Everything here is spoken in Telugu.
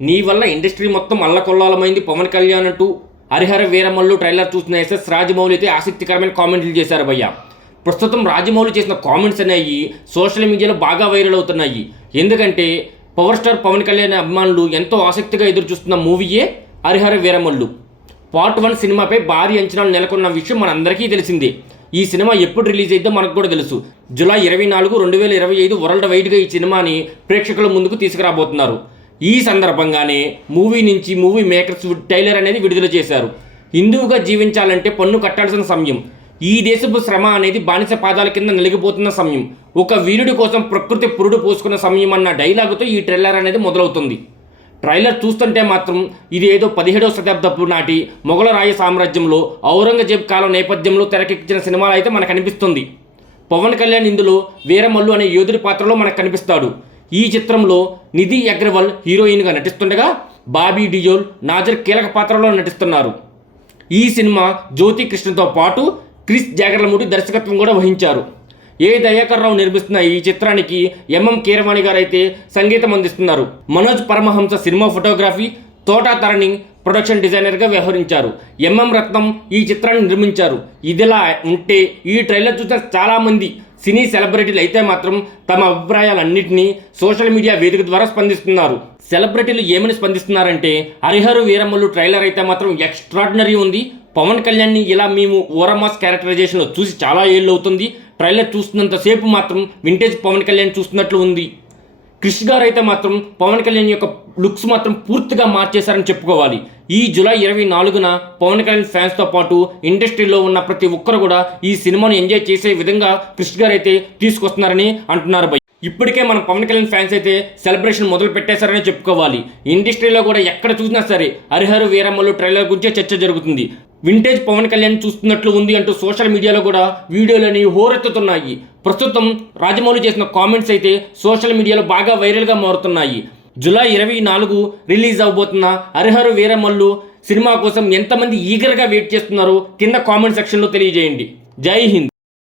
నీ వల్ల ఇండస్ట్రీ మొత్తం అల్లకొల్లాలమైంది పవన్ కళ్యాణ్ అంటూ హరిహర వీరమల్లు ట్రైలర్ చూసిన ఎస్ఎస్ రాజమౌళి అయితే ఆసక్తికరమైన కామెంట్లు చేశారు భయ్య. ప్రస్తుతం రాజమౌళి చేసిన కామెంట్స్ అనేవి సోషల్ మీడియాలో బాగా వైరల్ అవుతున్నాయి. ఎందుకంటే పవర్ స్టార్ పవన్ కళ్యాణ్ అభిమానులు ఎంతో ఆసక్తిగా ఎదురు చూస్తున్న మూవీయే హరిహర వీరమల్లు. పార్ట్ వన్ సినిమాపై భారీ అంచనాలు నెలకొన్న విషయం మనందరికీ తెలిసిందే. ఈ సినిమా ఎప్పుడు రిలీజ్ అయిందో మనకు కూడా తెలుసు. జూలై ఇరవై నాలుగు రెండు వేల ఇరవై ఐదు వరల్డ్ వైడ్గా ఈ సినిమాని ప్రేక్షకుల ముందుకు తీసుకురాబోతున్నారు. ఈ సందర్భంగానే మూవీ నుంచి మూవీ మేకర్స్ టైలర్ అనేది విడుదల చేశారు. హిందువుగా జీవించాలంటే పన్ను కట్టాల్సిన సమయం. ఈ దేశపు శ్రమ అనేది బానిస పాదాల కింద నలిగిపోతున్న సమయం. ఒక వీరుడి కోసం ప్రకృతి పురుడు పోసుకున్న సమయం అన్న డైలాగుతో ఈ ట్రైలర్ అనేది మొదలవుతుంది. ట్రైలర్ చూస్తుంటే మాత్రం ఇది ఏదో పదిహేడవ శతాబ్దపు నాటి మొఘలరాయ సామ్రాజ్యంలో ఔరంగజేబ్ కాలం నేపథ్యంలో తెరకెక్కించిన సినిమాలు అయితే మనకు అనిపిస్తుంది. పవన్ కళ్యాణ్ ఇందులో వీరమల్లు అనే యోధుడి పాత్రలో మనకు కనిపిస్తాడు. ఈ చిత్రంలో నిధి అగ్రవాల్ హీరోయిన్గా నటిస్తుండగా బాబీ డియోల్ నాజర్ కీలక పాత్రలో నటిస్తున్నారు. ఈ సినిమా జ్యోతి కృష్ణతో పాటు క్రిస్ జాగర్లమూడి దర్శకత్వం కూడా వహించారు. ఏ దయాకర్ రావు నిర్మిస్తున్న ఈ చిత్రానికి ఎంఎం కీరవాణి గారు అయితే సంగీతం అందిస్తున్నారు. Manoj Paramahamsa cinematography Thota Tharani production డిజైనర్గా వ్యవహరించారు. ఎంఎం రత్నం ఈ చిత్రాన్ని నిర్మించారు. ఇదిలా ఉంటే ఈ ట్రైలర్ చూసిన చాలామంది సినీ సెలబ్రిటీలు అయితే మాత్రం తమ అభిప్రాయాలన్నింటినీ సోషల్ మీడియా వేదిక ద్వారా స్పందిస్తున్నారు. సెలబ్రిటీలు ఏమని స్పందిస్తున్నారంటే హరిహరు వీరమ్మలు ట్రైలర్ అయితే మాత్రం ఎక్స్ట్రాడినరీ ఉంది. పవన్ కళ్యాణ్ని ఇలా మేము ఓరమాస్ క్యారెక్టరైజేషన్లో చూసి చాలా ఏళ్ళు అవుతుంది. ట్రైలర్ చూస్తున్నంతసేపు మాత్రం వింటేజ్ పవన్ కళ్యాణ్ చూస్తున్నట్లు ఉంది. క్రిష్ గారు అయితే మాత్రం పవన్ కళ్యాణ్ యొక్క లుక్స్ మాత్రం పూర్తిగా మార్చేశారని చెప్పుకోవాలి. ఈ జూలై ఇరవై నాలుగున పవన్ కళ్యాణ్ ఫ్యాన్స్తో పాటు ఇండస్ట్రీలో ఉన్న ప్రతి ఒక్కరు కూడా ఈ సినిమాను ఎంజాయ్ చేసే విధంగా కృష్ణ గారు అయితే తీసుకొస్తున్నారని అంటున్నారు భయ్ ఇప్పటికే మన పవన్ కళ్యాణ్ ఫ్యాన్స్ అయితే సెలబ్రేషన్ మొదలు పెట్టేశారని చెప్పుకోవాలి. ఇండస్ట్రీలో కూడా ఎక్కడ చూసినా సరే హరిహరు వీరమ్మలు ట్రైలర్ గురించే చర్చ జరుగుతుంది. వింటేజ్ పవన్ కళ్యాణ్ చూస్తున్నట్లు ఉంది అంటూ సోషల్ మీడియాలో కూడా వీడియోలని హోరెత్తుతున్నాయి. ప్రస్తుతం రాజమౌళి చేసిన కామెంట్స్ అయితే సోషల్ మీడియాలో బాగా వైరల్గా మారుతున్నాయి. జూలై ఇరవై నాలుగు రిలీజ్ అవబోతున్న హరిహర వీరమల్లు సినిమా కోసం ఎంతమంది ఈగర్గా వెయిట్ చేస్తున్నారో కింద కామెంట్ సెక్షన్లో తెలియజేయండి. జై హింద్.